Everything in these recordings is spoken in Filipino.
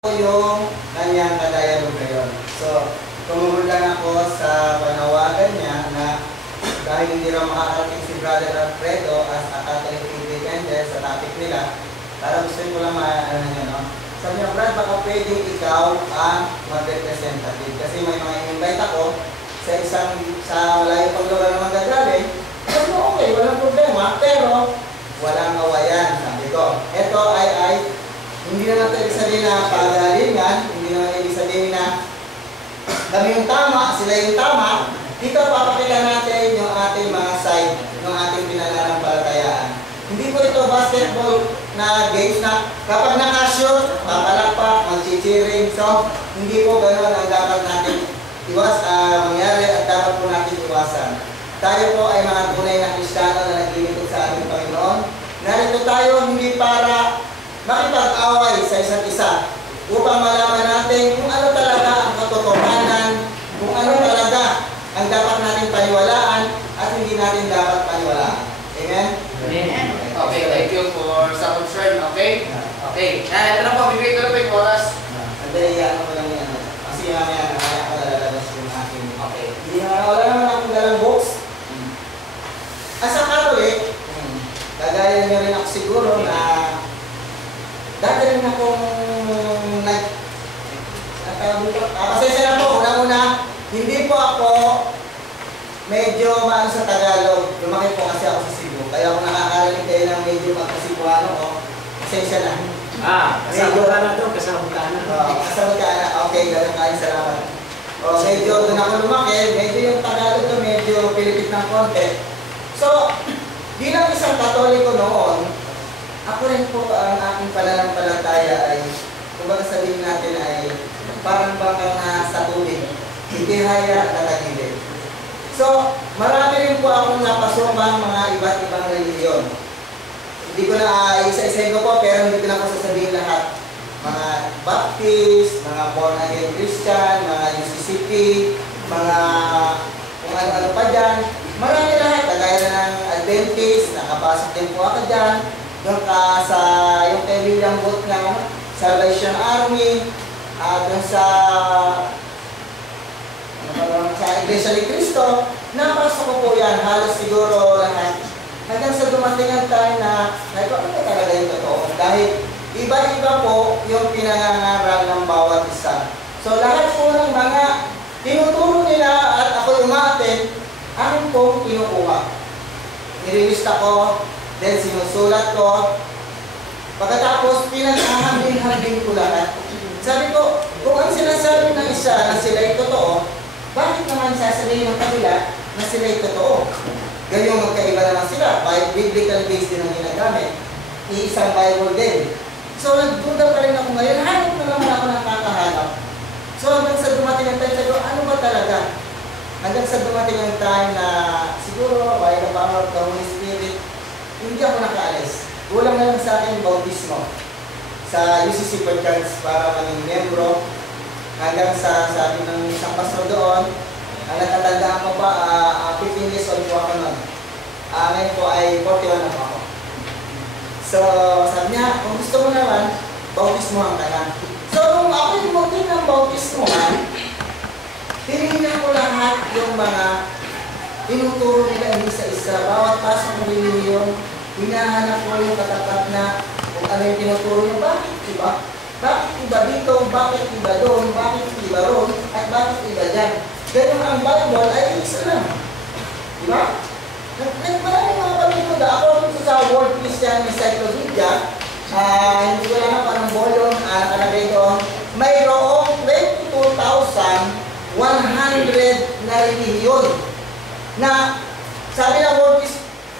yung kanyang ka-dialogue ngayon. So, tumugon lang ako sa panawagan niya na dahil hindi raw makakarating si Brother Alfredo as a Catholic independent sa topic nila, para gusto ko lang ano niya, no? Sabi niya, Brad, baka pwedeng ikaw ang mag-representative. Kasi may mga invite ako sa malayo pang lugar na magagaling. Sabi ko, okay, walang problema, pero walang awayan, sabi ko. Ito ay hindi na natin ibig sabihin na pagalingan, hindi na ibig sabihin na kami yung tama, sila yung tama. Dito papakita natin yung ating mga side, yung ating pinananampalatayaan. Hindi po ito basketball na games na kapag nakashoot, papalakpak, mag-cheering. So, hindi po gano'n ang dapat natin mangyari at dapat po natin iwasan. Tayo po ay mga tunay na Kristiyano na naglilingkod sa ating Panginoon. Narito tayo hindi para makipag-away sa isa't isa upang malaman natin kung ano talaga ang katotohanan, kung ano talaga ang dapat natin paniwalaan at hindi natin dapat paniwalaan. Amen? Amen. Okay, thank you for sa concern, okay? Okay. Ito na po, bibigay ko na po yung oras. Andali, ano ko lang yan. Kasi mamaya nakaya ko nalalabas yung aking. Okay. Hindi na, wala naman akong dalang books. As a Catholic, kagaya nyo rin ako siguro na dati rin akong pasensya na po, una-una, hindi po ako medyo maano sa Tagalog. Lumaki po kasi ako sa Cebu. Kaya kung nakakarinig kayo ng medyo magkasibuano ko, pasensya na. Kasama ka na ito, kasama ka na. Kasama ka na. Okay, ganun kayo, salamat. Medyo doon ako lumaki, medyo yung Tagalog to medyo pilipit ng konti. So, bilang isang Katoliko noon, ako rin po ang aking pananampalataya ay, kumbaga sabihin natin ay parang bangkang nasa tubig, hindi haya at tatagilid. So, marami rin po akong napasukang mga iba't ibang relihiyon. Hindi ko na isa-isahin ko po, pero hindi ko na po sasabihin lahat. Mga Baptist, mga born again Christian, mga UCCP, mga kung ano-ano pa dyan. Marami lahat, kagaya na ng Adventist, nakapasok din po ako dyan. Doon ka sa yung kay William Booth ng Salvation Army, doon sa Iglesia ni Cristo, napasok ko po yan, halos siguro lahat. Hanggang sa dumating ang time na, ano ba talaga yung totoo? Dahil iba-iba po yung pinangangaral ng bawat isa. So lahat po ng mga tinuturo nila at ako umaattend, akin po kinukuha. Nililista ko, then sinusulat ko. Pagkatapos, pinag-ahambing-hambing ko lahat. Sabi ko, kung ang sinasabi ng isa na sila'y totoo, bakit naman sasabihin ng kabila na sila'y totoo? Ganyong magkaiba naman sila. Biblical based din ang ginagamit. Iisang Bible din. So, nagduda pa rin ako ngayon. Hanap na naman ako ng kakahanap. So, hanggang sa dumating ang time, sabi ko, ano ba talaga? Hanggang sa dumating ang time na siguro, by the power of the Holy Spirit, hindi ako nakaalis. Kulang na lang sa akin bautismo sa UCC per chance para maging membro. Hanggang sa sabi ng isang pastor doon, ang natatandaan ko pa, 15 years old po ako noon. Ngayon po ay 41 na po ako. So, sabi niya, kung gusto mo naman, bautismohan ka na. So, kung ako yung motive ng bautismohan, tinignan ko lahat yung mga tinuturo nila isa-isa. Bawat pasok ng relihiyon, hinahanap ko yung katapat na kung ano yung tinuturo niya. Bakit iba? Bakit iba dito? Bakit iba doon? Bakit iba roon? At bakit iba dyan? Ganyan ang Bible ay isa lang. Diba? Maraming mga pamilya. Ako dito sa World Christian Encyclopedia, hindi ko lang parang volume, nakalagay doon, mayroong 22,100 na relihiyon na sabi ng World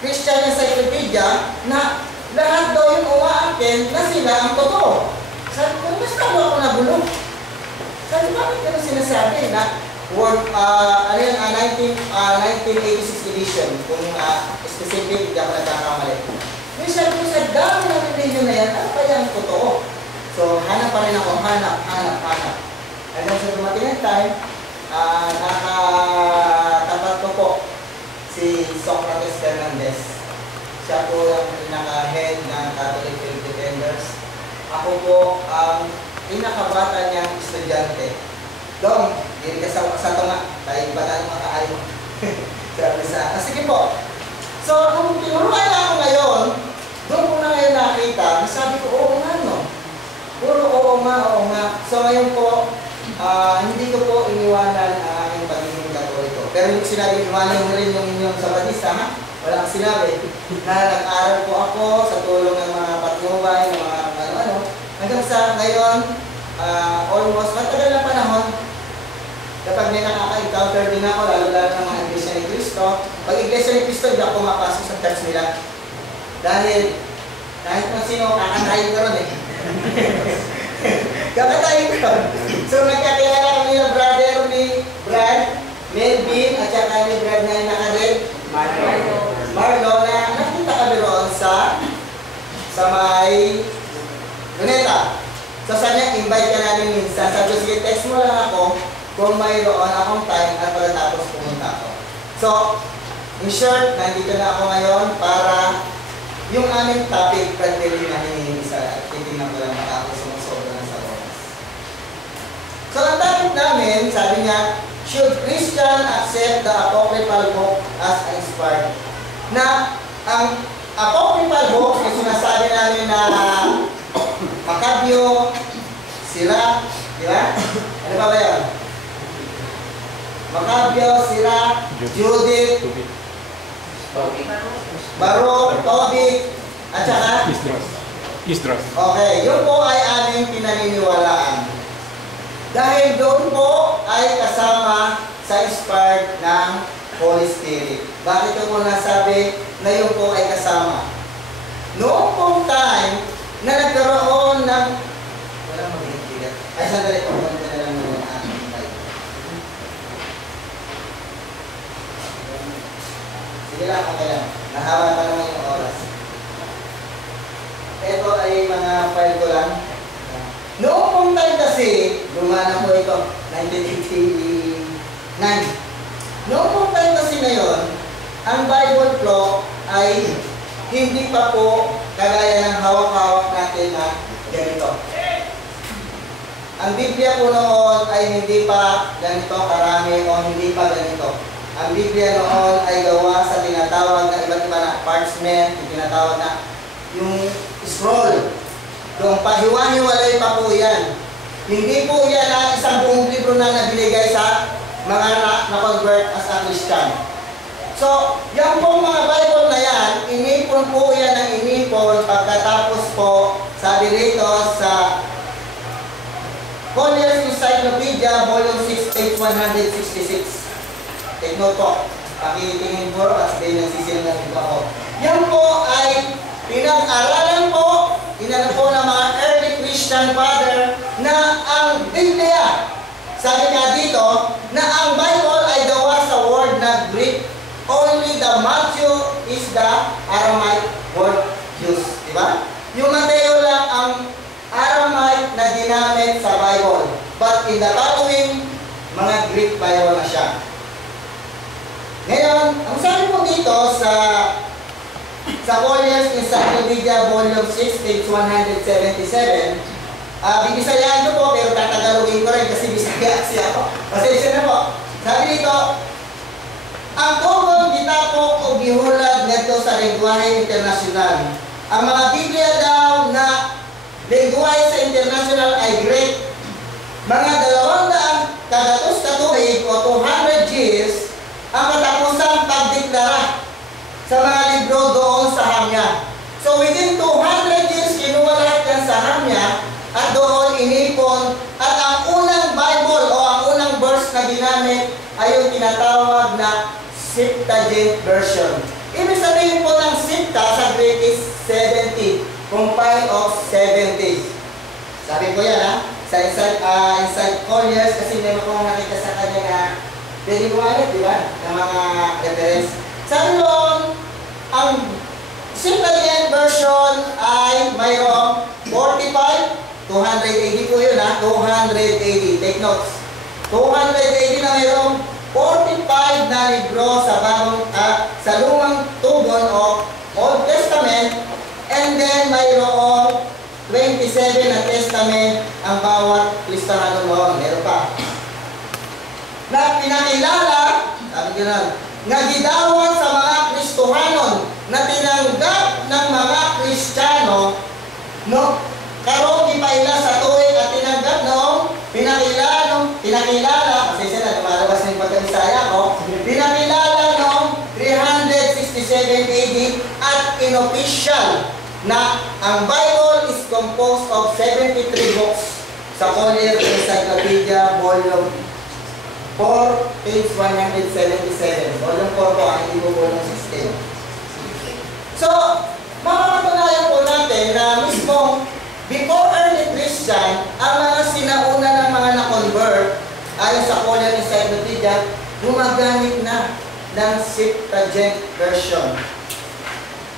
Christian Encyclopedia na lahat daw yung umaangkin na sila ang totoo. Sabi ko, mas talo ako nabulong. Sabi ko, bakit ganun sinasabi na World, 1986 edition, kung specific, hindi ako nagkakamali. Yung sabi ko, sa dami ng relihiyon na yan, ano pa yan totoo? So, hanap pa rin ako, hanap. Hanggang sa dumating ang time, nakatapat ko po si Socrates Fernandez. Siya po ang pinaka-head ng Catholic Faith Defenders. Ako po ang pinakabata niyang estudyante. Dong, hindi ka sa tunga, tayo ba tayo makaayon? Sabi sa, sige po. So, nung tinuruan na ako ngayon, doon ko na ngayon nakita, sabi ko, oo nga no. Puro oo nga. So, ngayon po, hindi ko po iniwanan ang aking pagiging Katoliko. Pero yung sinabi, iwanan mo rin yung inyong Sabatista, ha? Walang sinabi. Na nag-aral po ako sa tulong ng mga patnubay, ng mga ano-ano. Hanggang sa ngayon, almost matagal na panahon, kapag may nakaka-encounter din ako, lalo-lalo ng mga Iglesia ni Cristo, pag Iglesia ni Cristo, hindi ako mapasok sa church nila. Dahil, kahit kung sino, kakantayin ko ron eh. Kakatayin ko. So, nagkakilala kami ng brother ni Brad, Melvin, at saka ni Brad na nakarin, Marlo, na nakita kami roon sa may Luneta. So, sana invite ka namin minsan. Sabi ko, sige, text mo lang ako kung mayroon akong time at pagkatapos pumunta ako. So, in short, nandito na ako ngayon para yung aming topic, practically na hinihingi sa titignan ko lang matapos sumusobra na sa oras. So, ang topic namin, sabi niya, should Christian accept the apocryphal book as inspired? Na ang apocryphal book, ay sinasabi namin na Makabyo, Sira, di ba? Ano ba yun? Makabyo, Sira, Judith, Barok, Tobit, at saka? Isdras. Okay, yun po ay aming pinaniniwalaan. Dahil doon po ay kasama sa inspired ng Holy Spirit. Bakit ko po nasabi na yun po ay kasama? Noong pong time na nagkaroon ng walang mag-iintigat. Ay, sandali po, punta na lang muna ang aking Bible. Sige lang, okay lang. Nahawa pa naman yung oras. Ito ay mga file ko lang. Noong pong time kasi, lumana po ito, 1989. Noong pong time kasi na yun, ang Bible flow ay hindi pa po kagaya ng hawak-hawak natin na ganito. Ang Biblia po noon ay hindi pa ganito karami o hindi pa ganito. Ang Biblia noon ay gawa sa tinatawag na iba't iba na parchment, yung tinatawag na yung scroll. Doon pahiwa-hiwalay pa po yan. Hindi po yan ang isang buong libro na nabinigay sa mga na-convert as a Christian. So, yan pong mga Bible na yan, inipon po yan ng inipon pagkatapos po, sabi rito sa Collier's Encyclopedia, Volume 6, page 166. Take note po. Pakitingin po at din nagsisinungan dito ako. Yan po ay pinag-aralan po, inano po ng mga early Christian father na ang Biblia, sabi nga dito, na ang Bible ay gawa sa word na Greek. Only the Matthew is the Aramaic word used. Diba? Yung Mateo lang ang Aramaic na ginamit sa Bible. But in the following, mga Greek Bible na siya. Ngayon, ang sabi po dito sa Collier's Encyclopedia Volume 6, page 177, bibisayahan ko po, pero tatagalogin ko rin kasi bisaya kasi ako. Pasensya na po. Sabi dito, ang tugong gitapok o gihulag nito sa lengguwahe internasyonal. Ang mga Biblia daw na lengguwahe sa international ay Greek. Mga 200 kagatos katuig o 200 years ang katapusang pagdeklara sa mga libro doon sa Hamya. So within 200 years, kinuha lahat yan sa Hamya at doon inipon at ang unang Bible o ang unang verse na ginamit ay yung tinatawag na Septuagint version. Ibig sabihin po ng Septa sa Greek is 70, compiled of 70. Sabi ko yan ha, sa inside Collier's kasi meron ko nakita sa kanya na pwede mo alit, di ba? Ng mga reference. Sabi doon, ang Septuagint version ay mayroong 45, 280 po yun ha, 280. Take notes. 280 na mayroong 45 na libro sa sa lumang tugon o Old Testament, and then mayroong 27 na Testament ang ang bawat Kristiyano noon. Meron pa. Na pinakilala, sabi ko na, nga gidawat sa mga Kristohanon na tinanggap ng mga Kristiyano, no? Karong gipaila sa tuig at tinanggap noong pinakilala, kasi sila lumalabas ng pagkamisaya ko, pinakilala noong 367 AD at inofficial na ang Bible is composed of 73 books sa Collier's Encyclopedia, Volume 4, page 177. Volume 4 po, ang hindi po volume 16. So, makakatunayan po natin na mismo before early Christian, ang mga sinauna ng mga na-convert, ayon sa Collier's Encyclopedia, gumagamit na ng Septuagint version.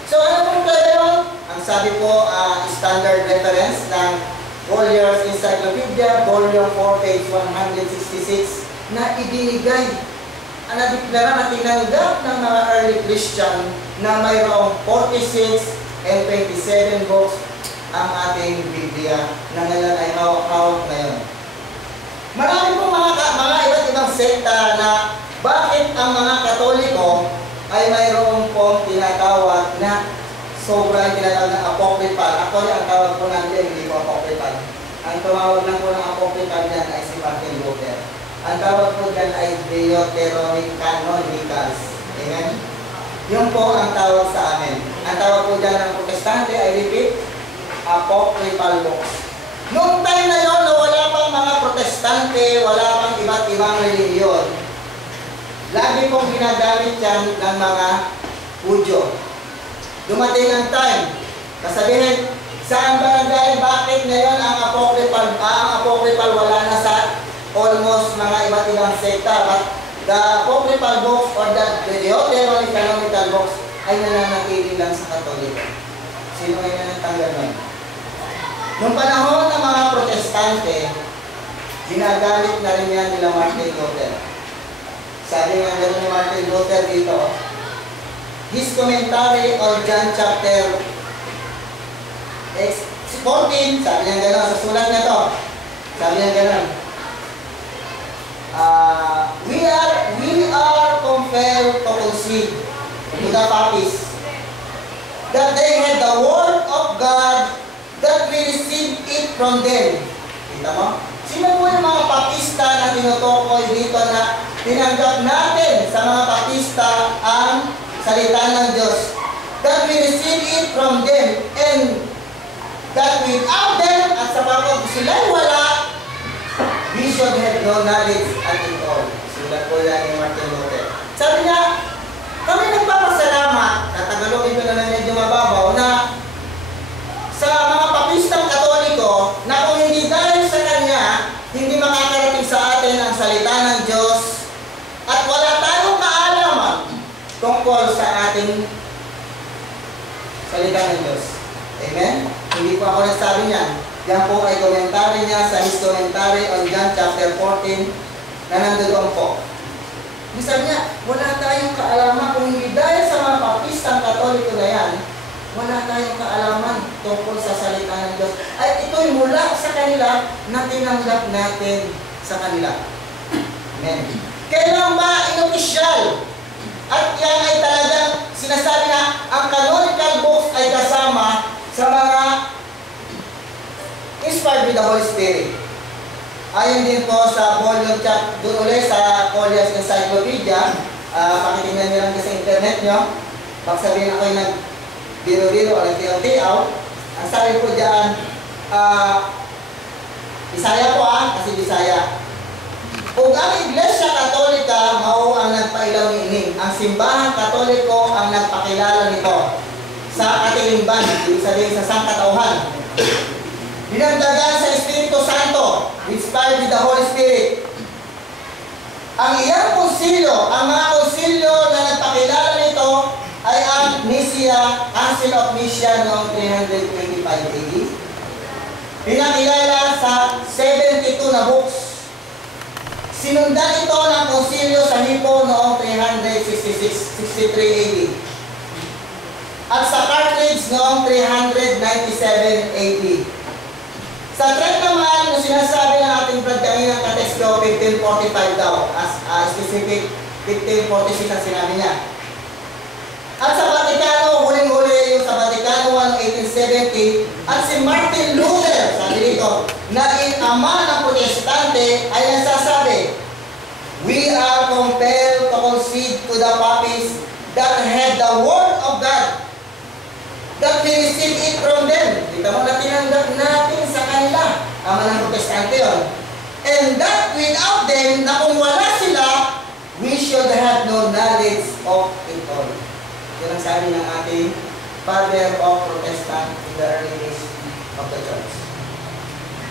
So, ano pong kayo? Ang sabi po, standard reference ng Collier's Encyclopedia, Volume 4, page 166, na ibinigay, nadeklara na tinanggap ng mga early Christian na mayroong 46 and 27 books ang ating Biblia na ngayon ay hawak-hawak ngayon. Marami pong mga iba't ibang sekta na bakit ang mga Katoliko ay mayroong pong tinatawag na sobrang tinatawag na apocryphal. Actually, ang tawag po natin hindi po apocryphal. Ang tumawag lang po ng apocryphal dyan ay si Martin Luther. Ang tawag po dyan ay Deuteronomic Canonicals. Amen? Yun po ang tawag sa amin. Ang tawag po dyan ng Protestante ay repeat, apocryphal books. Noong time na yun, na wala pang mga Protestante, wala pang iba't ibang religiyon, lagi pong ginagamit yan ng mga Hudyo. Dumating ang time, kasabihin, saan ba nanggaling, bakit ngayon ang apocryphal wala na sa almost mga iba't ibang sekta, but the apocryphal books or the Deuteronomic Canonical books ay nananatili lang sa Katoliko. Sino ay nanatanggal nun? Noong panahon ng mga Protestante, ginagamit na rin yan nila Martin Luther. Sabi nga gano'n ni Martin Luther dito, his commentary on John chapter 14, sabi niya gano'n, sa sulat na to, sabi niya gano'n, we are compelled to concede to the Papists that they had the word of God, that we received it from them. Kita mo? Sino po yung mga Papista na tinutukoy dito na tinanggap natin sa mga Papista ang salita ng Diyos? That we received it from them, and that without them, at sa pagod sila'y wala, we should have no knowledge at all. Sulat po yan ni Martin Luther. Sabi niya, kami nagpapasalamat, natagalogin ko na medyo mababaw, na sa mga Papistang Katoliko, na kung hindi dahil sa Kanya, hindi makakarating sa atin ang salita ng Diyos, at wala tayong kaalaman tungkol sa ating salita ng Diyos. Amen? Hindi po ako nagsabi niyan. Yan po ay komentary niya sa his commentary on John chapter 14 na nandoon po. Sabi niya, wala tayong kaalaman kung hindi dahil sa mga Papistang Katoliko na yan, wala tayong kaalaman tungkol sa salita ng Diyos. Ay ito'y mula sa kanila na tinanggap natin sa kanila. Amen. Kailan ba inopisyal? At yan ay talagang sinasabi na ang canonical books ay kasama sa mga inspired with the Holy Spirit. Ayon din po sa volume chat, doon ulit sa Collier's Encyclopedia, pakitingnan nyo lang sa internet nyo, pag sabihin ako'y nagbiro-biro o nagtiyaw-tiyaw, ang sabi po dyan, Bisaya po kasi Bisaya. Kung ang Iglesia Katolika mao ang nagpailaw niining, ang simbahan Katoliko ang nagpakilala nito sa katilingban, ibig sabihin sa sangkatauhan. Dinagdagan sa Espiritu Santo, inspired with the Holy Spirit. Ang iyang konsilyo, ang mga konsilyo na nagpakilala nito ay ang Nicaea, Council of Nicaea noong 385 AD. Pinakilala sa 72 na books. Sinundan ito ng konsilyo sa Hippo noong 363 AD. At sa Carthage noong 397 AD. Sa Sa threat naman, yung sinasabi ng ating brad kanina ng kateksto, 1545 daw. As specific, 1546 ang sinabi niya. At sa Vaticano, huling-huli yung sa Vaticano 1, 1870, at si Martin Luther, sabi dito, na ama ng protestante ay nagsasabi, "We are compelled to concede to the papists that had the word of God, that we receive it from them." Dito mo na tinanggap natin sa kanila. Ama ng protestante yun. And that without them, na kung wala sila, we should have no knowledge of it all. Yan ang sabi ng ating Father of Protestant in the early days of the church.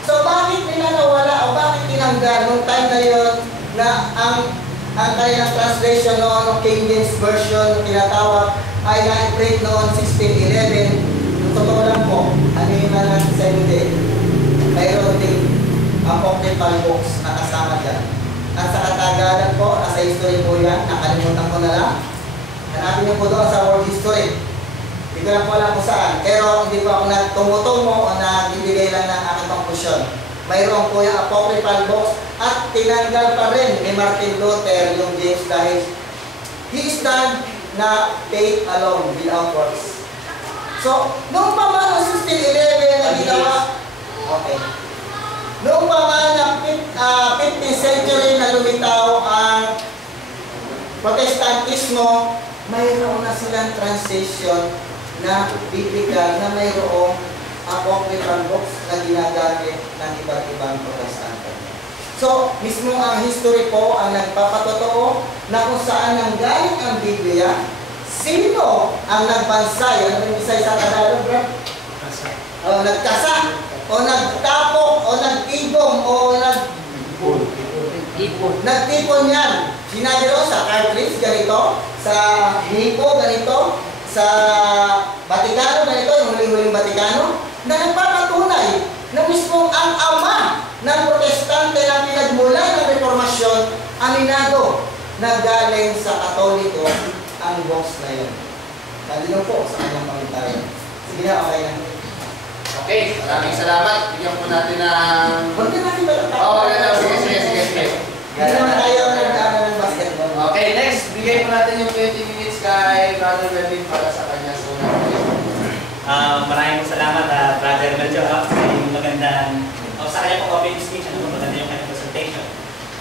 So bakit nila nawala o bakit tinanggal nung time na yun na ang kanilang translation noon ng King James Version na tinatawag ay na-print noon 1611. Yung totoo lang po, ano yung na natin mayroon din apocryphal books na kasama dyan. At sa katagalan po, nasa history po yan, nakalimutan ko na lang. Hanapin niyo po doon sa world history. Hindi ko lang po alam kung saan. Pero hindi po ako tumutungo o nagbibigay lang ng aking conclusion. Mayroon po yung apocryphal books at tinanggal pa rin ni Martin Luther yung James dahil he stand na faith alone without works. So, noong pa man ng 1611 na ginawa, okay. Noong pa man ng 15th century na lumitaw ang Protestantismo, mayroon na silang translation na biblical na mayroong apocryphal books na ginagamit ng iba't ibang protestante. So, mismo ang history po ang nagpapatotoo na kung saan nanggaling ang Biblia, sino ang nagbansay, ano yung isa sa Tagalog, bro? O nagkasa, o nagtapok, o nagtibong, o nagtipon yan. Sinabi ro sa cartridge, ganito, sa hipo, ganito, sa Vaticano, ganito, yung huling-huling Vaticano, na nagpapatunay na mismo ang ama ng protestante na pinagmula ng reformasyon, aminado na galing sa Katoliko ang box na yun. Nandito po sa kanyang komentaryo. Sige na, okay na. Okay, maraming salamat. Bigyan po natin ng... Huwag na natin ba ito? Oo, sige. Hindi naman tayo ng basketball. Okay, next. Bigay po natin yung 20 minutes kay Brother Melvin para sa kanya sunod. Maraming salamat, Brother Meljo, sa yung magandang, sa kanya pong opening speech, maganda yung kanyang presentation.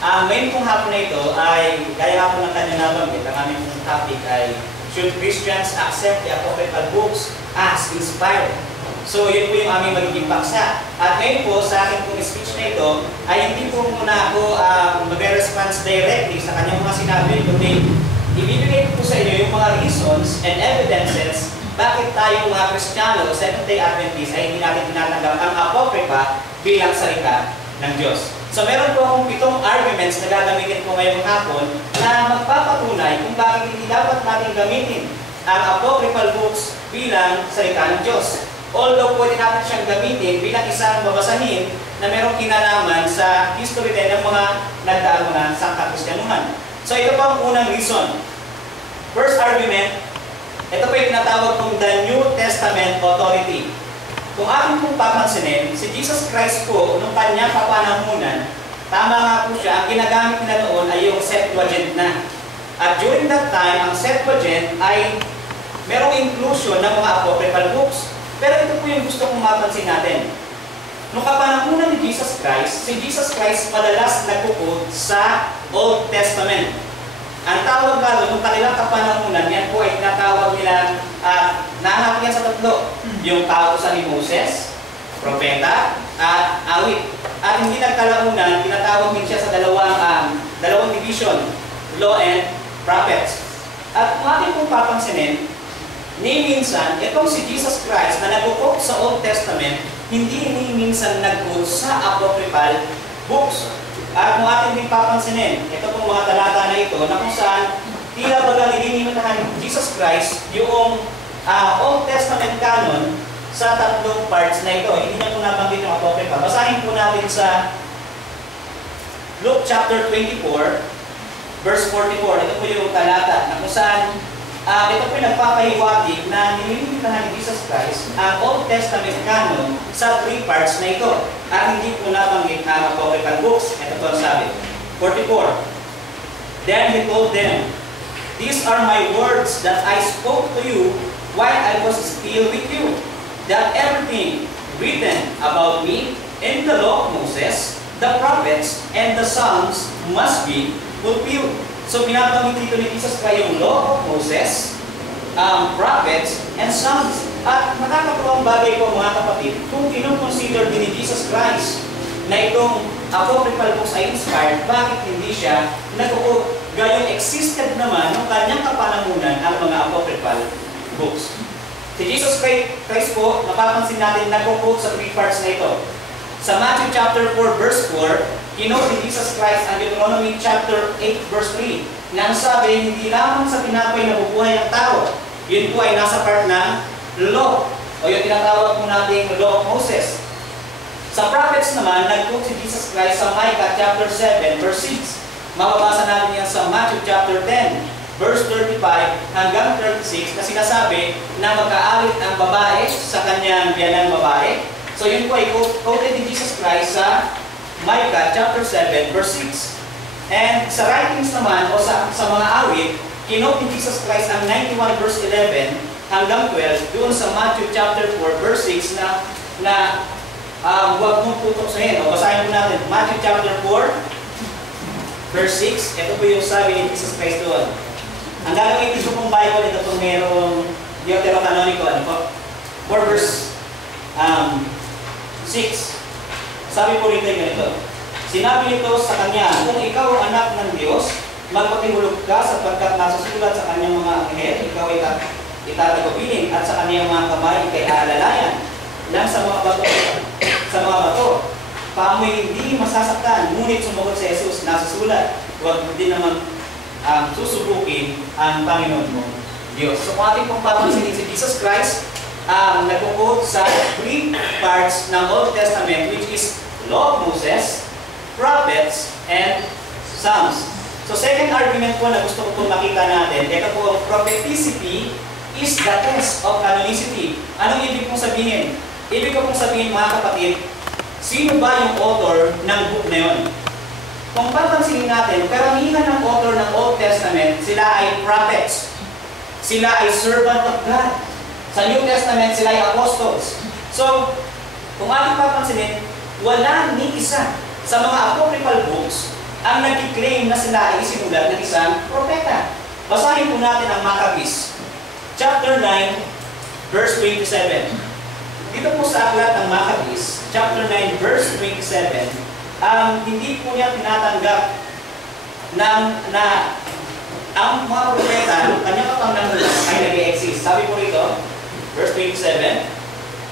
Ngayon pong hapon na ito ay, gaya nga po ng kanyang nabanggit, ang aming topic ay, should Christians accept the apocryphal books as inspired? So, yun po yung aming magiging paksa. At ngayon po, sa aking pong speech na ito, ay hindi po muna ako mag-response directly sa kanyang mga sinabi, kundi ibibigay ko po sa inyo yung mga reasons and evidences bakit tayo mga Kristiyano o Seventh-day Adventists ay hindi natin tinatanggap ang Apocrypha bilang salita ng Diyos. So meron po akong 7 arguments na gagamitin po ngayong hapon na magpapatunay kung bakit hindi dapat natin gamitin ang Apocryphal books bilang salita ng Diyos. Although pwede natin siyang gamitin bilang isang babasahin na merong kinalaman sa history din ng mga nagdaang mga sangka-Kristyanuhan. So ito po ang unang reason. First argument, ito po yung tinatawag kong the New Testament authority. Kung ating pong papansinin, si Jesus Christ po, nung kanyang kapanahunan, tama nga po siya, ang ginagamit nila noon ay yung Septuagint na. At during that time, ang Septuagint ay merong inclusion ng mga apocryphal books. Pero ito po yung gusto kong mapansin natin. Nung kapanahunan ni Jesus Christ, si Jesus Christ madalas nagpo-quote sa Old Testament. Ang tawag lalo, nung kanilang kapanahunan, yan po ay tinatawag nila, nahanap yan sa 3. Yung kautusan ni Moses, propeta, at awit. At hindi nagkalaunan, tinatawag din siya sa dalawang division, law and prophets. At kung ating pong papansinin, ni minsan, itong si Jesus Christ na nag-quote sa Old Testament, hindi ni minsan nag-quote sa apocryphal books. At kung ating din papansinin, ito pong mga talata na ito, na kung saan tila baga nilimitahan ni Jesus Christ yung Old Testament canon sa 3 parts na ito. Hindi niya po nabanggit yung apocrypha. Basahin po natin sa Luke chapter 24, verse 44. Ito po yung talata na kung saan ito po nagpapahiwatig na nililimitahan ni Jesus Christ ang Old Testament canon sa 3 parts na ito. At hindi po nabanggit ang apocryphal books. Ito po ang sabi. 44. Then he told them, "These are my words that I spoke to you while I was still with you, that everything written about me in the law of Moses, the prophets, and the Psalms must be fulfilled." So binabanggit dito ni Jesus Christ yung law of Moses, prophets, and Psalms. At nakakatuwang bagay po mga kapatid, kung kinukonsider din ni Jesus Christ na itong apocryphal books ay inspired, bakit hindi siya nag-quote? Gayong existed naman ng kanyang kapanahunan ang mga apocryphal books. Si Jesus Christ po, napapansin natin nag-quote sa 3 parts na ito. Sa Matthew chapter 4 verse 4, kinote ni Jesus Christ ang Deuteronomy chapter 8 verse 3 nang sabi, hindi lamang sa tinapay nabubuhay ang tao. Yun po ay nasa part ng law o yung tinatawag po natin law of Moses. Sa prophets naman, nag-quote si Jesus Christ sa Micah chapter 7 verse 6. Mababasa natin yan sa Matthew chapter 10 verse 35 hanggang 36 na sinasabi na magkaalit ang babae sa kanyang biyanang babae. So yun po ay quoted ni Jesus Christ sa Micah chapter 7 verse 6. And sa writings naman o sa mga awit, kinote ni Jesus Christ ang 91 verse 11 hanggang 12 doon sa Matthew chapter 4 verse 6 na huwag mong tutuksahin. O basahin po natin Matthew chapter 4 verse 6. Ito po yung sabi ni Jesus Christ doon. Ang gagawin ko pong Bible, ito pong merong Deuterocanonical, 4 verse 6. Sabi po rito yung ganito. Sinabi nito sa kanya, kung ikaw ang anak ng Diyos, magpatihulog ka sapagkat nasusulat sa kanyang mga anghel, ikaw ay itatagabilin at sa kanyang mga kamay ikay aalalayan lang sa mga bato. Paamoy hindi masasaktan, ngunit sumagot sa Jesus, nasusulat, huwag mo din naman susubukin ang Panginoon mo, Diyos. So kung ating pong papansinin si Jesus Christ, nag-quote sa 3 parts ng Old Testament, which is Law of Moses, Prophets, and Psalms. So second argument po na gusto ko po makita natin, ito po, propheticity is the test of canonicity. Anong ibig pong sabihin? Ibig ko pong sabihin mga kapatid, sino ba yung author ng book na yun? Kung papansinin natin, karamihan ng author ng Old Testament, sila ay prophets. Sila ay servant of God. Sa New Testament, sila ay apostles. So, kung ating papansinin, wala ni isa sa mga apocryphal books ang nag-claim na sila ay isinulat ng isang propeta. Basahin po natin ang Maccabees, chapter 9, verse 27. Dito po sa aklat ng Maccabees, chapter 9, verse 27, hindi po niya tinatanggap na ang mga propeta, kanyang kapangnamunan ay nag-e-exist. Sabi po rito, verse 27,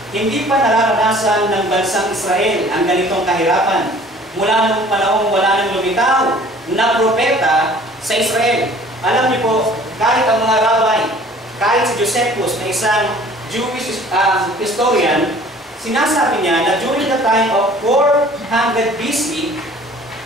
hindi pa nararanasan ng bansang Israel ang ganitong kahirapan. Mula nung panahong wala nang lumitaw na propeta sa Israel. Alam niyo po, kahit ang mga rabbi, kahit si Josephus na isang Jewish historian, sinasabi niya na during the time of 400 BC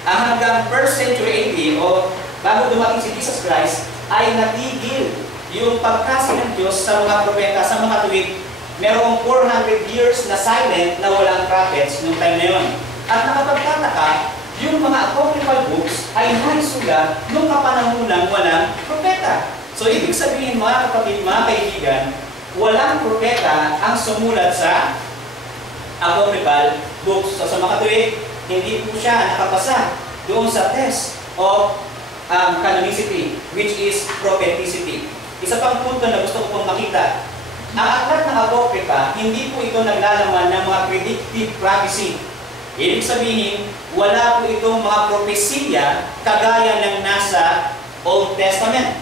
hanggang 1st century AD o bago dumating si Jesus Christ, ay natigil yung pagkasi ng Diyos sa mga propeta, sa mga tuwid. Merong 400 years na silent na walang prophets noong time na yun. At nakapagtataka, yung mga apocryphal books ay naisulat noong kapanahunan walang propeta. So ibig sabihin mga kapatid, mga kaibigan, walang propeta ang sumulat sa apocryphal books. So sa mga tuwid, hindi po siya nakapasa doon sa test of canonicity, which is propheticity. Isa pang punto na gusto ko pong makita, ang aklat ng Apocrypha, hindi po ito naglalaman ng mga predictive prophecy. Ibig sabihin, wala po itong mga propesiya kagaya ng nasa Old Testament.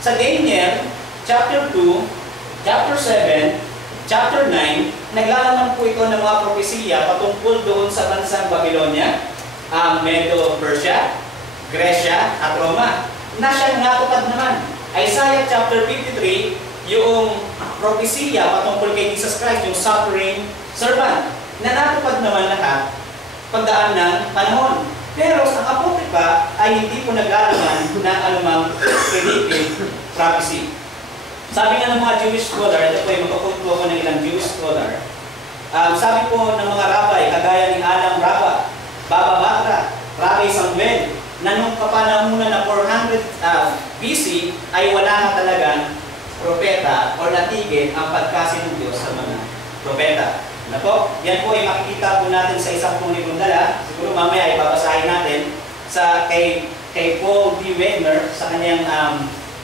Sa Daniel, chapter 2, chapter 7, chapter 9, naglalaman po ito ng mga propesiya patungkol doon sa bansang Babylonia, Medo-Persia, Gresya, at Roma, na siyang natupad naman. Isaiah chapter 53, yung propesiya patungkol kay Jesus Christ, yung suffering servant, na natupad naman lahat pagdaan ng panahon. Pero sa Apocrypha ay hindi po naglalaman ng anumang predictive prophecy. Sabi nga ng mga Jewish scholar, ito po ay magkukunto ako ng ilang Jewish scholar. Sabi po ng mga rabbi, kagaya ni Alam Rabba, Baba Batra, Rabbi Samuel, na nung kapanahunan na 400 BC ay wala na talagang propeta o natigil ang pagkasi ng Diyos sa mga propeta. Na po, yan po ay makikita po natin sa isang libong dala. Siguro mamaya ay babasahin natin sa kay Paul D. Wegner sa kanyang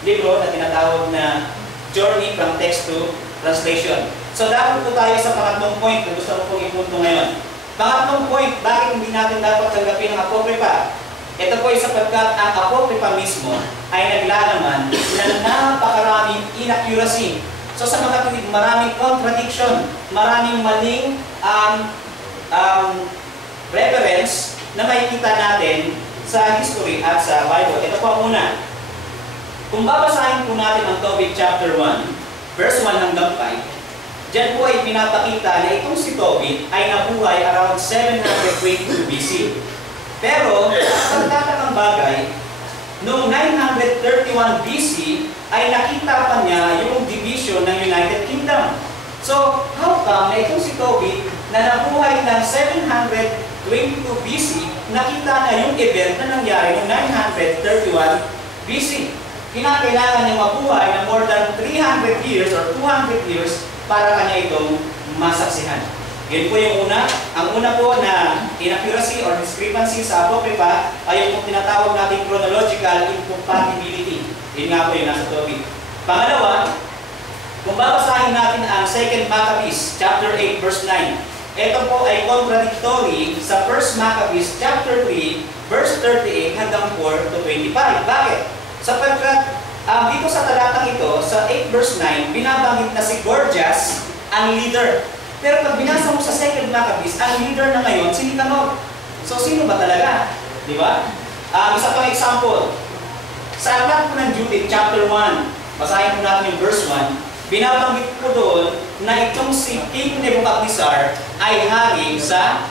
libro na tinatawag na Journey from Text to Translation. So dapat po tayo sa pangatlong point na gusto ko pong ipunto ngayon. Pangatlong point, bakit hindi natin dapat tanggapin ang Apokripa? Ito po ay sapagkat ang Apokripa mismo ay naglalaman ng napakaraming inaccuracy. So sa mga tuwid, maraming contradiction, maraming maling reference na makikita natin sa history at sa Bible. Ito po ang una. Kung babasahin po natin ang Tobit chapter 1, verse 1 hanggang 5, diyan po ay pinapakita na itong si Tobit ay nabuhay around 722 BC. Pero, ang tatakang bagay, noong 931 BC, ay nakita pa niya yung division ng United Kingdom. So, how come na itong si Tobit na nabuhay ng 722 BC, nakita na yung event na nangyari noong 931 BC? Kinakailangan niya mabuhay na more than 300 years or 200 years para kanya itong masaksihan. Yun po yung una. Ang una po na inaccuracy or discrepancy sa Apokripa ay yung tinatawag natin chronological incompatibility. Yun nga po yung nasa Tobit. Pangalawa, kung babasahin natin ang 2 Maccabees chapter 8 verse 9, ito po ay contradictory sa 1 Maccabees chapter 3 verse 38 hanggang 4 to 25. Bakit? Sapagkat dito sa talatang ito, sa 8 verse 9, binabanggit na si Gorgias ang leader. Pero pag binasa mo sa 2 Maccabees, ang leader na ngayon, si Nicanor. So, sino ba talaga? Di ba? Isa pang example. Sa aklat po ng Judith, chapter 1, basahin po natin yung verse 1, binabanggit po doon na itong si King Nebuchadnezzar ay hari sa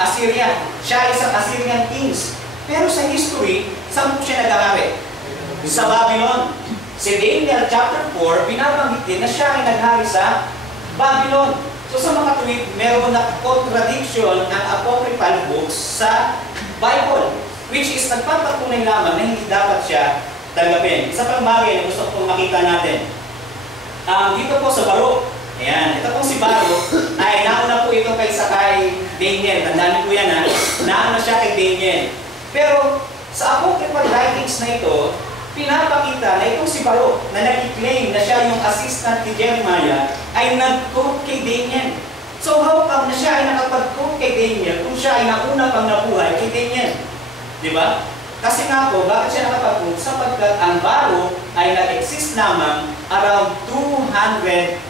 Assyria. Siya ay isang Assyrian kings. Pero sa history, saan po siya nag-ahari? Sa Babylon. Si Daniel chapter 4, binabanggit din na siya ay naghari sa Babylon. So sa mga tuwid, meron na contradiction ang apocryphal books sa Bible, which is nagpapatunay lamang na hindi dapat siya tanggapin. Isa pang bagay na gusto kong makita natin. Dito po sa Baruch, ayan, ito pong si Baruch, ay nauna po ito kay Daniel. Tandaan niyo po yan ha, nauna siya kay Daniel. Pero sa apocryphal writings na ito, pinapakita na itong si Baruch na nag-claim na siya yung assistant ni Jeremiah ay nag-quote kay Daniel. So how come na siya ay nakapag-quote kay Daniel kung siya ay nauna pang nabuhay kay Daniel? Di ba? Kasi nga po, bakit siya nakapag-quote? Sapagkat ang Baruch ay nag-exist lamang around 200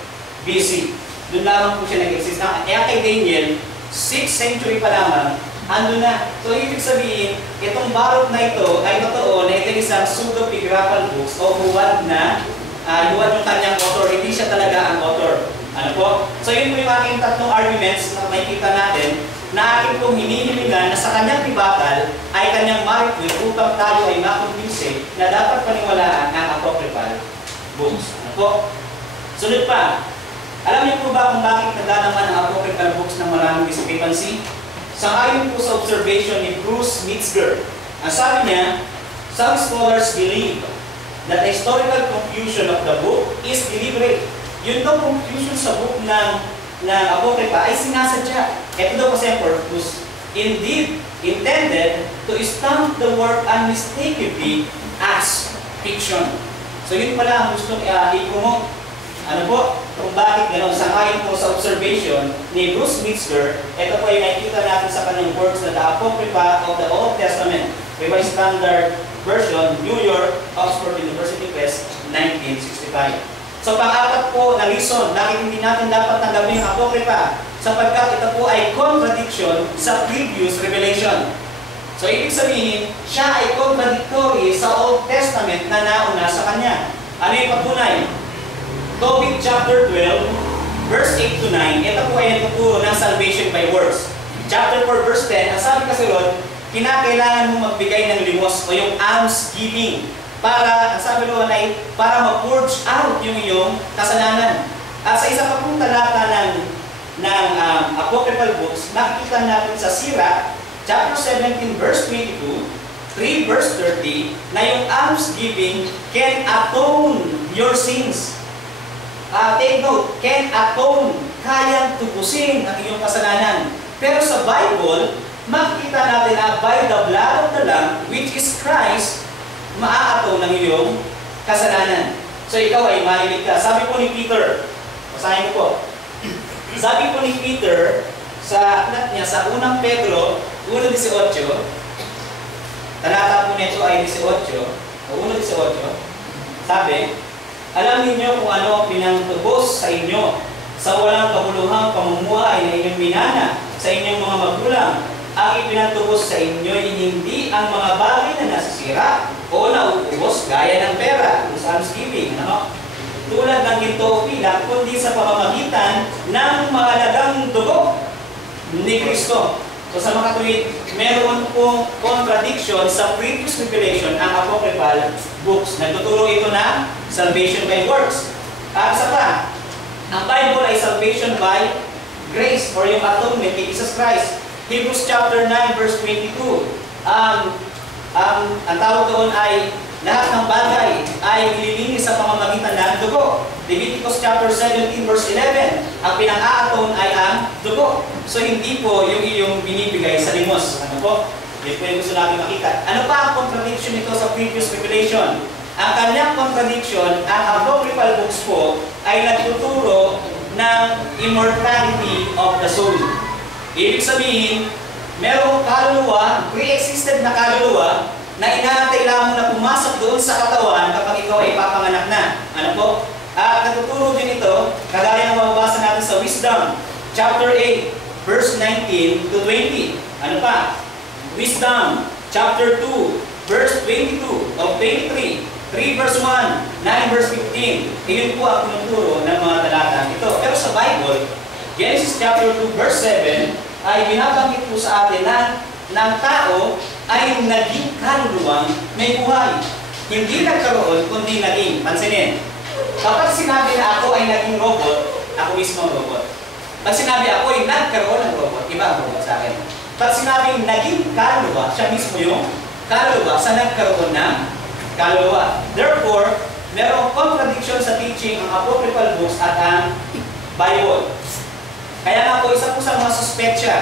BC. Doon lamang po siya nag-exist. Kaya kay Daniel, 6th century pa lamang, ando na. So, ibig sabihin, itong Baruch na ito ay totoo na ito isang pseudepigraphal books o huwad na, huwad yung kanyang author. Hindi siya talaga ang author. Ano po? So, yun po yung aking tatlong arguments na makikita natin na aking pong hinihiligan na sa kanyang pibatal ay kanyang maripin upang tayo ay makumbinse na dapat paniwalaan ang apocryphal books. Ano po? Sunod pa. Alam niyo po ba kung bakit naglalaman ang apocryphal books ng maraming discrepancy? Sangayon po sa observation ni Bruce Metzger, ang sabi niya, some scholars believe that the historical confusion of the book is deliberate. Yun daw confusion sa book ng Apocrypha ay sinasadya. Ito daw kasi ang purpose. Indeed, intended to stamp the work unmistakably as fiction. So yun pala ang gusto i-promote. Ano po? Kung bakit gano'n, sangayon po sa observation ni Bruce Metzger, ito po ay nakikita natin sa kanyang works na The Apocrypha of the Old Testament, Revised Standard Version, New York, Oxford University Press, 1965. So pang-apat po na reason, bakit hindi natin dapat tanggapin ang Apocrypha? Sapagkat ito po ay contradiction sa previous revelation. So ibig sabihin, siya ay contradictory sa Old Testament na nauna sa kanya. Ano yung patunay? Tobit chapter 12, verse 8 to 9, ito po ay nagtuturo ng salvation by works. Chapter 4, verse 10, ang sabi kasi ron, kinakailangan mo magbigay ng limos o yung almsgiving. para, ang sabi doon ay, para ma-purge out yung iyong kasalanan. At sa isa pa pong talata ng apocryphal books, nakikita natin sa Sirach, chapter 17, verse 22, 3 verse 30, na yung almsgiving can atone your sins. Take note, can atone, kayang tubusin ang iyong kasalanan. Pero sa Bible, makikita natin na by the blood of the Lamb, which is Christ, maa-atone ng iyong kasalanan. So ikaw ay maliligtas. Sabi po ni Peter, basahin ko po. Sabi po ni Peter sa aklat niya sa unang Pedro 1:18, talata po nito ay 18 o 1:18, sabi, alam ninyo kung ano ang pinangtubos sa inyo sa walang kabuluhang pamumuhay na inyong minana sa inyong mga magulang. Ang ipinatubos sa inyo ay hindi ang mga bagay na nasisira o nauubos gaya ng pera o sa almsgiving, tulad ng ginto o pilak, kundi sa pamamagitan ng mahalagang dugo ni Kristo. So sa mga tuwid, meron pong contradiction sa previous revelation ang apocryphal books. Nagtuturo ito na salvation by works. At isa pa, ang Bible ay salvation by grace or yung atonement kay Jesus Christ. Hebrews chapter 9 verse 22. Ang tawag doon ay lahat ng bagay ay nililinis sa pamamagitan ng dugo. Leviticus chapter 17 verse 11, ang pinang-aaton ay ang dugo. So hindi po yung iyong binibigay sa limos. Ano po? Yan po yung gusto natin makita. Ano pa ang contradiction nito sa previous revelation? Ang kanyang contradiction, ang apocryphal books po, ay nagtuturo ng immortality of the soul. Ibig sabihin, merong kaluluwa, pre-existed na kaluluwa, na inaantay lamang na pumasok doon sa katawan kapag ikaw ay papanganak na. Ano po? At natuturo din ito, kagaya ng mababasa natin sa Wisdom, chapter 8, verse 19 to 20. Ano pa? Wisdom, chapter 2, verse 22 of 23, 3 verse 1, 9 verse 15. Iyon po ang tinuturo ng mga talata ito. Pero sa Bible, Genesis chapter 2, verse 7, ay binabanggit po sa atin na ng tao ay naging kaluluwang may buhay. Hindi nagkaroon, kundi naging. Pansinin, kapag sinabi na ako ay naging robot, ako mismo ang robot. Pag sinabi ako ay nagkaroon ng robot, iba ang robot sa akin. Pag sinabing naging kaluluwa, siya mismo yung kaluluwa sa nagkaroon ng kaluluwa. Therefore, merong contradiction sa teaching ang apocryphal books at ang Bible. Kaya nga po, isa po sa mga suspetsya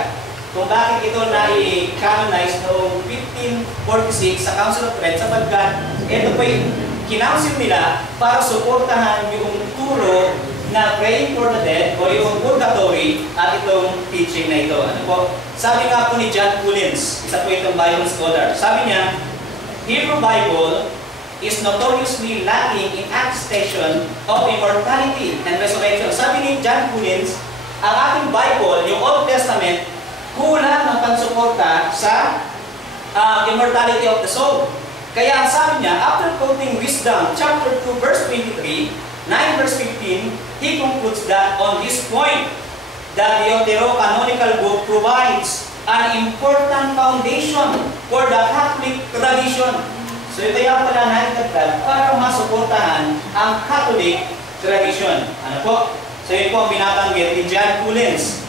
kung bakit ito na-canonize noong 1546 sa Council of Trent, sapagkat ito po yung kinouncil nila para suportahan yung turo na praying for the dead o yung purgatory at itong teaching na ito. Ano po? Sabi nga po ni John Collins, isa po itong Bible scholar, sabi niya, Hebrew Bible is notoriously lacking in attestation of immortality and resurrection. Sabi ni John Collins, ang ating Bible, yung Old Testament, kulang ng pansuporta sa immortality of the soul. Kaya sabi niya, after quoting Wisdom chapter 2 verse 23, 9 verse 15, he concludes that on this point, that the Deuterocanonical book provides an important foundation for the Catholic tradition. So ito yung pala naitagdag para masuportahan ang Catholic tradition. Ano po? So yun po ang binabanggit ni John Collins.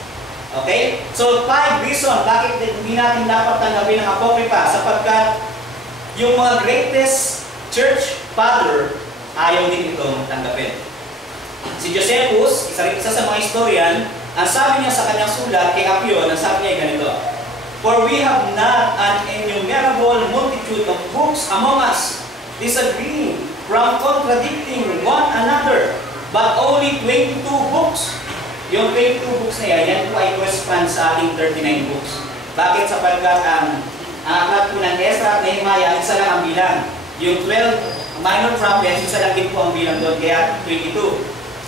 Okay? So 5 reasons bakit hindi natin dapat tanggapin ang Apocrypha, sapagkat yung mga greatest church father ayaw din itong tanggapin. Si Josephus, isa sa mga historian, ang sabi niya sa kanyang sulat kay Apion, ang sabi niya ganito, for we have not an innumerable multitude of books among us, disagreeing from contradicting one another, but only 22 books. Yung 22 books na yan po ay correspond sa ating 39 books. Bakit? Sapagkat ang aklat po ng Ezra at Nehemiah, isa lang ang bilang. Yung 12 minor prophets, isa lang din po ang bilang doon, kaya 22.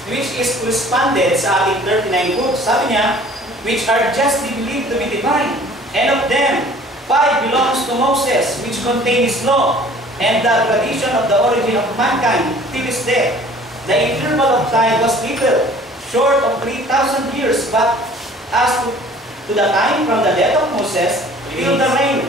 Which is corresponded sa ating 39 books. Sabi niya, which are justly believed to be divine. And of them, 5 belongs to Moses, which contain his law, and the tradition of the origin of mankind till his death. The interval of time was little, short of 3,000 years, but as to the time from the death of Moses till the reign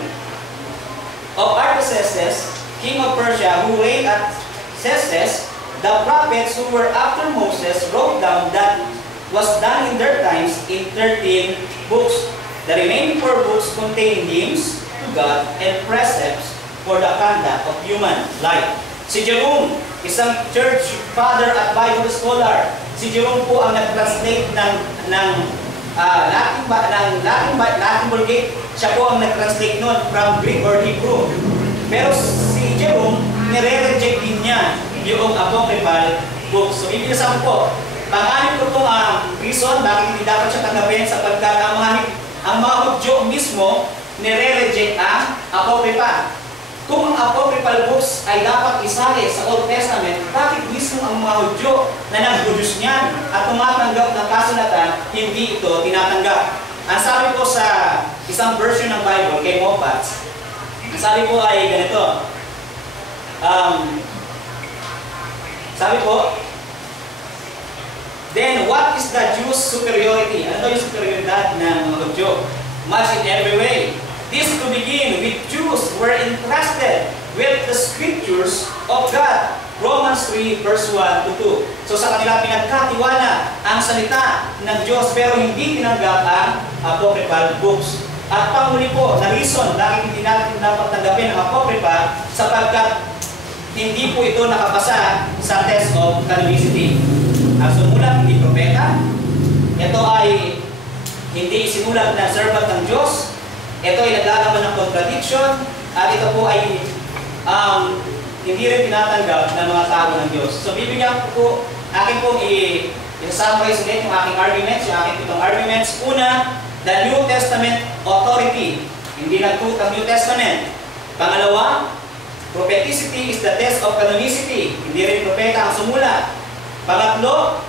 of Artaxerxes, king of Persia, who reigned at Sestes, the prophets who were after Moses wrote down that was done in their times in 13 books. The remaining 4 books contain hymns to God and precepts for the conduct of human life. Si Jerome, isang church father at Bible scholar. Si Jerome po ang nag-translate ng Latin Vulgate. Siya po ang nag-translate nun from Greek or Hebrew. Pero si Jerome, nire-reject din niya yung apocryphal books. So, ibig sabihin po, pang-anim ko pong reason bakit hindi dapat siya tanggapin sapagkat ang mga Hudyo mismo nire-reject ang apocryphal. Kung ang apocryphal books ay dapat isali sa Old Testament, bakit mismo ang mga Hudyo na nag-produce niyan at tumatanggap ng kasulatan, hindi ito tinatanggap? Ang sabi po sa isang version ng Bible kay Moffat, ang sabi po ay ganito. Sabi po, then what is the Jews' superiority? Ano yung superioridad ng mga Hudyo? Much in every way. This to begin with, Jews were entrusted with the scriptures of God. Romans 3 verse 1 to 2. So sa kanila pinagkatiwala ang salita ng Diyos pero hindi tinanggap ang apocryphal books. At panghuli po, na reason bakit hindi natin dapat tanggapin ang apocryphal sapagkat hindi po ito nakapasa sa test of canonicity. Ang sumulat hindi propeta. Ito ay hindi sinulat na servant ng Diyos. Ito ay naglalaman ng contradiction at ito po ay hindi rin tinatanggap ng mga tao ng Diyos. So bibigyan ko po, akin pong i-summarize ulit yung aking arguments, yung aking pitong arguments. Una, the New Testament authority. Hindi nagtut ang New Testament. Pangalawa, propheticity is the test of canonicity. Hindi rin propeta ang sumulat. Pangatlo,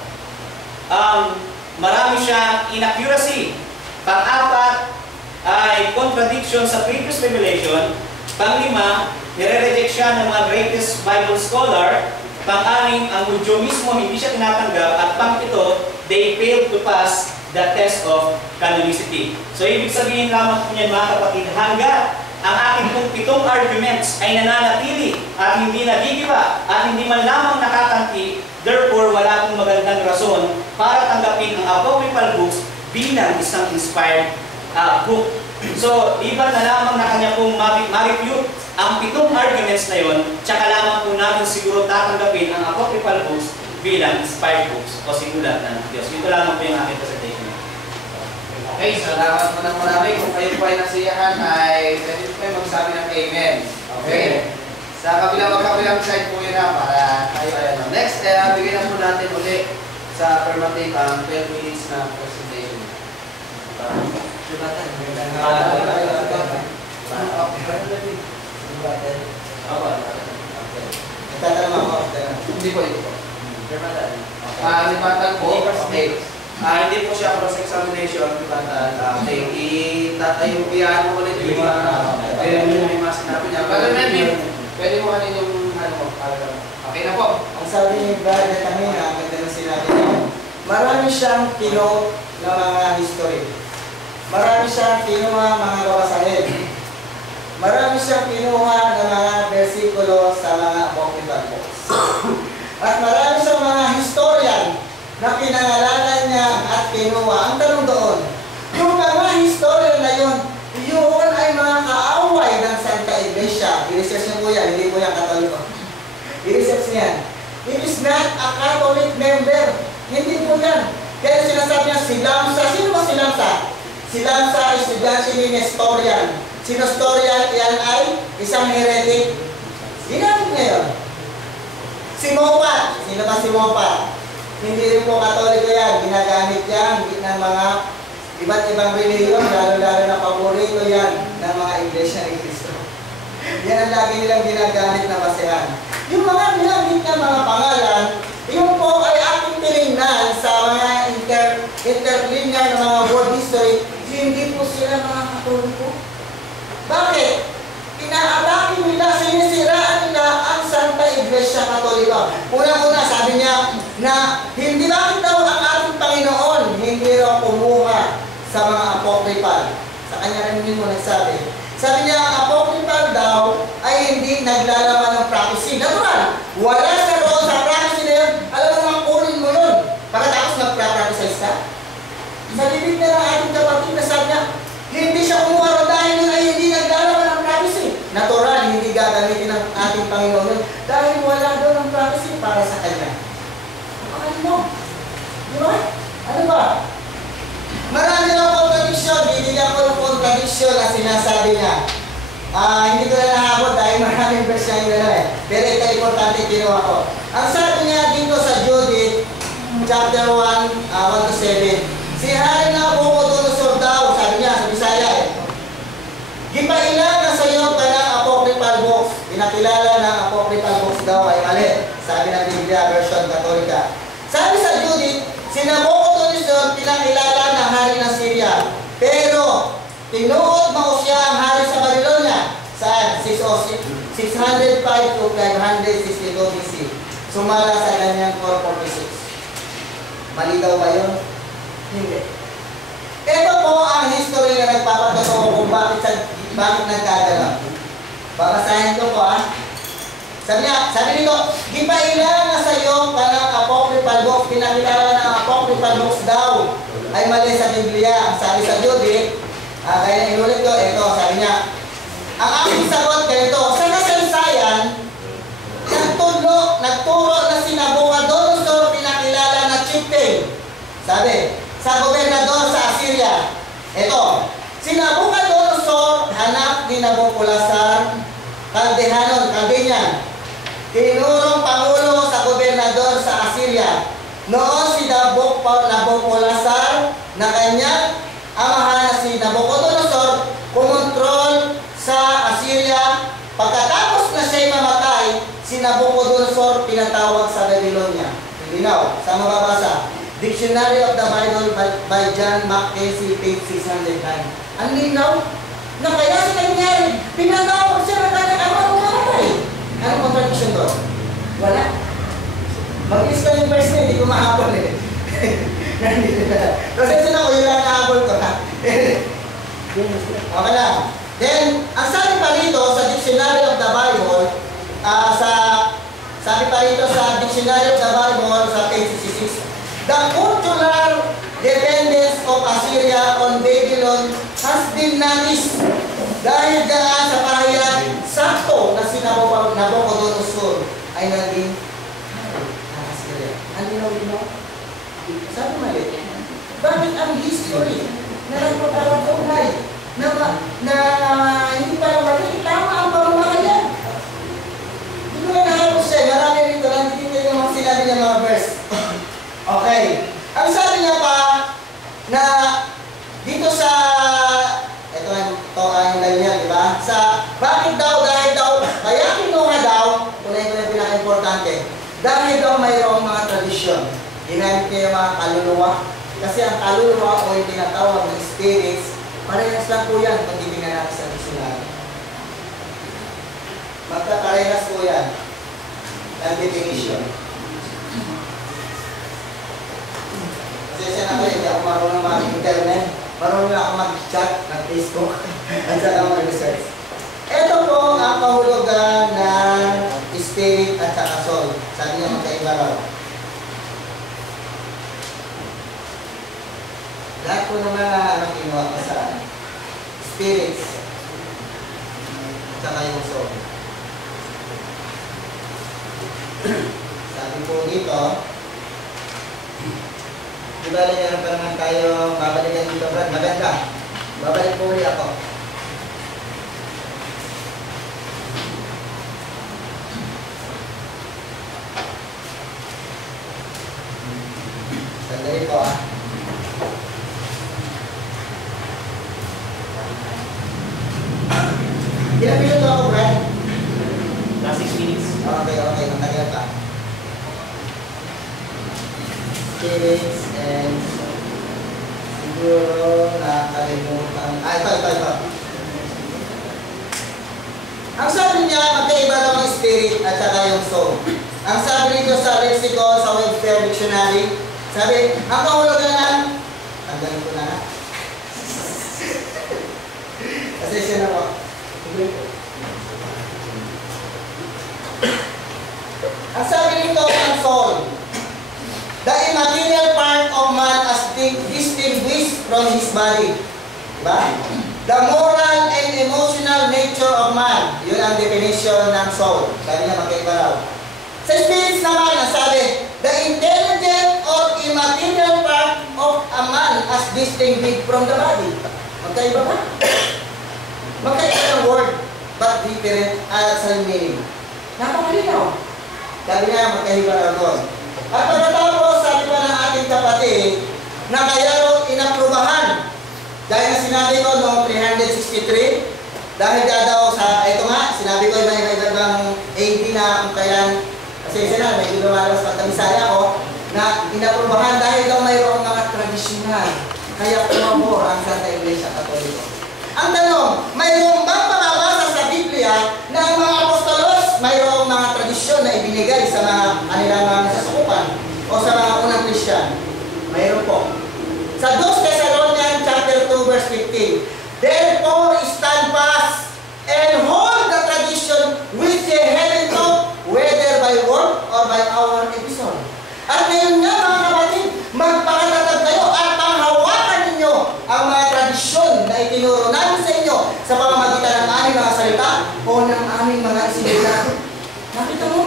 marami siyang inaccuracy. Pang-apat, ay contradiction sa previous revelation. Pang-lima, nire-reject siya ng mga greatest Bible scholar. Pang-anim, ang Hudyo mismo hindi siya tinatanggap. At pang-pito, they failed to pass the test of canonicity. So, ibig sabihin lamang po niyan mga kapatid, hanggat ang aking pong pitong arguments ay nananatili at hindi nagigiba at hindi man lamang nakatanti, therefore, wala pong magandang rason para tanggapin ang apocryphal books bilang isang inspired book. So, iba na lamang na kanya pong ma-refute ang pitong arguments na yon, tsaka lamang po natin siguro tatanggapin ang apocryphal books bilang inspired books o sinulat ng Diyos. Ito lamang po yung aking presentation. Okay, salamat mo ng marami. Kung kayo po ay nasiyahan, ay pwede po kayo magsabi ng amen. Okay? Sa kabilang side po yun na para tayo ay ano. Next, bigyan na po natin ulit sa affirmative ang 12 minutes na presentation. Hindi po ito po. Lipatan po. Okay. Hindi po siya cross-examination. Lipatan. Okay. Itatayo po yan mo ulit yung mga sinabi niya. Pwede mo kanin yung ano mo. Okay na po. Ang sabi ni Brother kanina, ang ganda ng sinabi niya, marami siyang kino ng mga history. Marami siyang kinuha mga kawasahin. Marami siyang kinuha ng mga versikulo sa mga apocryphal books. At marami siyang mga historian na pinangalanan niya at kinuha. Ang tanong doon, yung mga historian na yun ay mga kaaway ng Santa Iglesia. I-research niyo po yan, hindi po yan Katoliko. I-research niyan. It is not a Catholic member. Hindi po yan. Kaya sinasabi niya, si Lamsa. Sino ba si Lamsa? Si Lamsa ay estudyante ni Nestorian. Si Nestorian, yan ay isang heretic. Ginamit niya yun. Si Moffat. Sino ba si Moffat? Hindi rin po Katoliko yan. Ginagamit yan ng mga iba't ibang reliyon, lalo-lalo na paborito yan ng mga Iglesia ni Cristo. Yan ang lagi nilang ginagamit na basehan. Yung mga ginamit na mga pangalan, yung po ay aking tinignan sa mga interlinear na mga world history, hindi po sila mga Katoliko. Bakit? Inaatake nila, sinisiraan nila ang Santa Iglesia Katolika. Unang-una, sabi niya na hindi bakit daw ang ating Panginoon hindi raw kumuha sa mga apocryphal. Sa kanya rin mo nagsabi. Sabi niya, ang apocryphal daw ay hindi naglalaman gagamitin ng ating Panginoon yun dahil wala doon ang prophecy para sa Kanya. Ano mo? Di ba? Ano ba? Marami ng contradiction. Bibigyan ko ng contradiction na sinasabi niya. Hindi ko na nahabot dahil maraming verse na yun eh. Pero ito importante kinuha ko. Ang sabi niya dito sa Judith, chapter 1, 1-7. Si Hari Nabucodonosor daw, sabi niya sa Bisaya eh. Gipailan na sa iyo ka ng apocryphal books. Pinakilala ng apocryphal books daw ay mali. Sabi ng Biblia, version Katolika. Sabi sa Judith, si Nabucodonosor pinakilala ng hari ng Syria. Pero, tinuod mo siya ang hari sa Babylonia. Saan? 605 to 562 BC. Sumala sa kanyang 446. Mali daw ba yun? Hindi. Ito po ang history na nagpapatotoo kung bakit nagkagalaw. Babasahin ko po Sabi nito, gipailan na sa iyo ka ng apocryphal books. Pinakilala ng apocryphal books daw ay mali sa Biblia. Ang sabi sa Judith, kaya inulit ko, ito, sabi niya, ang aking sagot ganito, sa kasaysayan, nagturo na si Nabucodonosor pinakilala na chieftain. Sabi, sa gobernador sa Assyria. Ito, si Nabucodonosor, anak ni Nabopolassar, Chaldean, tinurong pangulo sa gobernador sa Assyria. Noon si Nabopolassar na kanyang amahan na si Nabucodonosor kumontrol sa Assyria. Pagkatapos na siya'y mamatay, si Nabucodonosor pinatawag sa Babylonia. Linaw, sa mababasa. Dictionary of the Bible by John Mackenzie, page 609. Ang linaw na kaya sa nangyari, pinatawag siya ng kanyang amang mamatay. Anong contradiction doon? Wala. Mag-is ka yung verse na, hindi ko mahabol eh. Kasi sila ko yung lang nahabol ko ha. Okay lang. Then, ang sabi pa rito sa Dictionary of the Bible, sabi pa rito sa Dictionary of the Bible sa page 66, the cultural dependence of Assyria on Babylon has been noticed. Dahil daan sa pahayag, sakto na si Nabucodonosor ay naging Assyria. Ano na? Sabi mali. Bakit ang history na nagpapalagay na hindi pa mali, tama ang pamamahayan? Hindi ko na nahabos siya. Marami rito lang hindi yung mga sinabi ng mga verse. Okay. Ang sabi niya pa na dito sa ito ang ganyan, di ba? Sa bakit daw, dahil daw, kaya kinuha daw, kunin ko yung pinaka-importante, dahil daw mayroong mga tradisyon. Ginamit niya yung mga kaluluwa. Kasi ang kaluluwa o yung tinatawag ng spirits, parehas lang po yan kung titingnan natin sa dictionary. Magkaparehas po yan ang definition. Kasi siya na kayo, hindi ako marunong mag-internet. Marunong ako mag-chat, mag-Facebook, at saka mag-research. Ito po ang kahulugan ng spirit at saka soul. Sabi niya magkaiba raw. Lahat po ng mga kinuha ko sa spirits at saka yung soul. Sabi po dito, di ba lang pa naman tayo babalikan dito, Brad? Maganda. Babalik po ulit ako. Sandali po Ilang minuto ako, Brad? Last 6 minutes. Okay. Matagal pa. Spirits and siguro nakalimutan. Ito. Ang sabi niya, magkaiba daw ang spirit at saka yung soul. Ang sabi nito sa lexicon sa Webster Dictionary, sabi, ang kahulugan ng tanggalin ko na. Kasi siya na po. Ang sabi nito ang soul, the immaterial part of man as distinguished from his body. Diba? The moral and emotional nature of man. Yun ang definition ng soul. Sabi niya magkaiba raw. Sa spirits naman, ang sabi, the intelligent or immaterial part of a man as distinguished from the body. Magkaiba ba? Magkaiba ng word, but different sa meaning. Napakalinaw. Sabi niya, magkaiba raw doon. At pagkatapos, sabi pa ng ating kapatid, na kaya raw inaprubahan. Dahil na sinabi ko noong 363, dahil daw sa, ito nga, sinabi ko may ibang AD na kung kailan, kasi isa na, medyo lumalabas pagkamisaya ko, na inaprubahan dahil daw mayroong mga tradisyonal. Kaya kumabor ang Santa Iglesia Katoliko. Ang tanong, mayroong bang mababasa sa Biblia na ang mga apostolos mayroong mga tradisyon na ibinigay sa mga kanilang mga nasasukupan o sa mga unang Christian? Mayroon po. Sa 2 Thessalonians chapter 2 verse 15, therefore stand fast and hold the tradition which ye have taught, whether by word or by our epistle. At ngayon nga mga kapatid, magpakatatag kayo at panghawakan ninyo ang mga tradisyon na itinuro namin sa inyo sa pamamagitan ng aming mga salita o ng aming mga isinila. Nakita mo?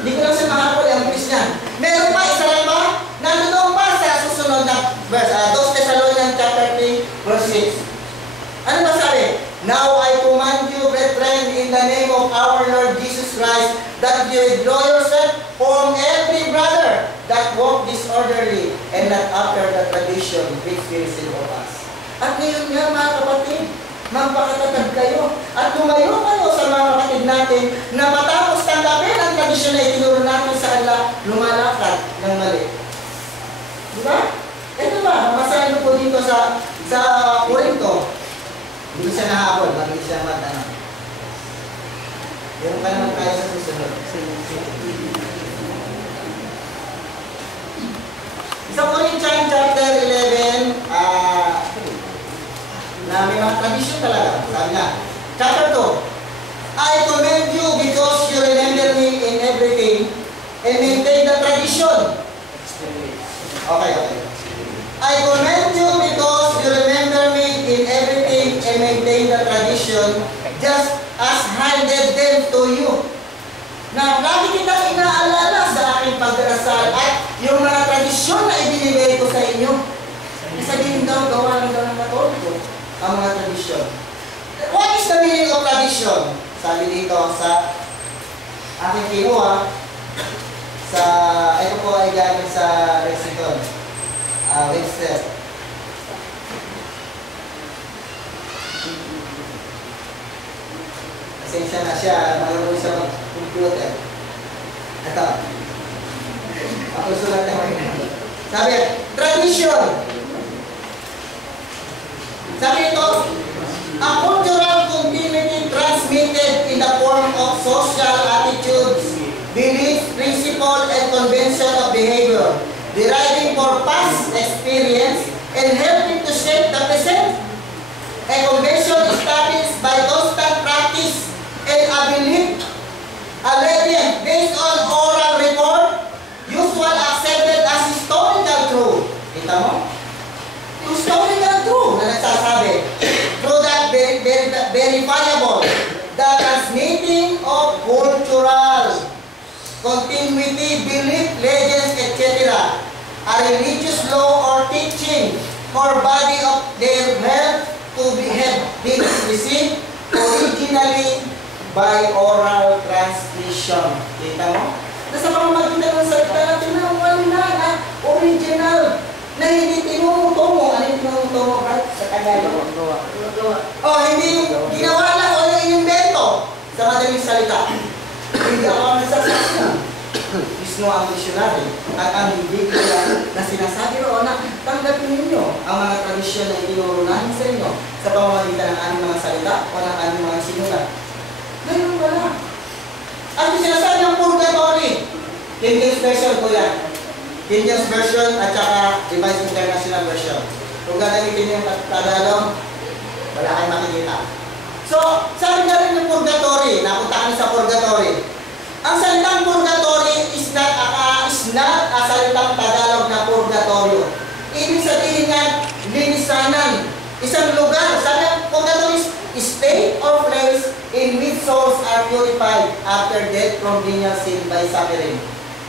Hindi ko lang siya makakul ang Christian. Meron pa, isa lang ba? Nandun pa sa susunod na verse, 2 Thessalonians chapter 3 verse 6. Ano ba sabi? Now I command you, brethren, in the name of our Lord Jesus Christ, that you withdraw yourself from every brother that walk disorderly and not after the tradition which we receive of us. At ngayon nga mga kapatid, magpakatatag kayo at tumayo kayo sa mga kapatid natin na matapos tanggapin ang tradisyon na itinuro natin sa kanila, lumalakad ng mali. Diba? Ito ba? Masahin po dito sa Corinto. Hindi siya nahabol, hindi siya matana. Meron pa naman tayo sa susunod. Sa Corinthians chapter 11, na may mga tradisyon talaga. Sabi na, chapter 2, I commend you because you remember me in everything and maintain the tradition. Okay. I commend you because you remember me in everything and maintain the tradition just as handed them to you. Na lagi kitang inaalala sa aking pagdarasal at yung mga tradisyon na ibinigay ko sa inyo. Sabihin daw, gawa lang daw ng Katoliko ang mga tradisyon. What is the meaning of tradition? Sabi dito sa aking kinuha, ito po ay galing sa lexicon, Webster. Pasensya na siya, marunong siya mag-computer. Ito. Ako sulat na ngayon. Sabi, tradition. Sabi ito, a cultural continuity transmitted in the form of social attitudes, beliefs, principle, and convention of behavior, deriving from past experience and helping to shape the present. A convention established by constant practice and a belief, a legend based on oral record, usual accepted as historical truth. Kita mo? Historical truth na nagsasabi. Through that verifiable, the transmitting of cultural continuity, belief, legends, etc. A religious law or teaching or body of their health to have been received originally by oral transmission. Kita mo? Nasa pamamagitan ng salita natin na wala na original na hindi tinumutungo. Ano yung tinumutungo, right? Sa Tagalog. O, hindi ginawa lang o yung inimbento sa madaling salita. Hindi ako ang nasasabi. Mismo ang missionary at ang Biblia na sinasabi roon na tanggapin ninyo ang mga tradisyon na itinuro namin sa inyo sa pamamagitan ng aming mga salita o ng aming mga sinulat. Ngayon wala. At yung sinasabi ng purgatory, King James Version po yan. King James Version at saka Revised International Version. Kung gagamitin yung Tagalog, wala kayong makikita. So, sabi na rin yung purgatory, napunta kami sa purgatory. Ang salitang purgatory is not a salitang Tagalog na purgatorio. Ibig sabihin nga, linisanan. Isang lugar. Sabi ang purgatory is state or place in which are purified after death from venial sin by suffering.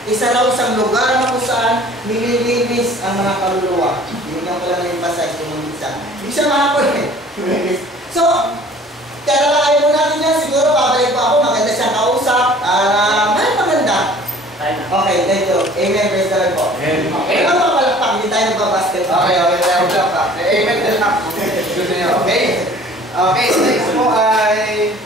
Isa raw isang lugar na kung saan nililinis ang mga kaluluwa. Binigyan ko lang na-emphasize yung isa. Hindi siya mahapon eh. So, kaya ayaw mo natin yan. Siguro babalik pa ako. Maganda siyang kausap. Maganda. Okay, thank you. Amen. Praise the Lord po. Okay. Ano pa palakpak? Hindi tayo nagbabasket. Okay, tayo lang pa. Amen din lang. Okay. Okay, so next po ay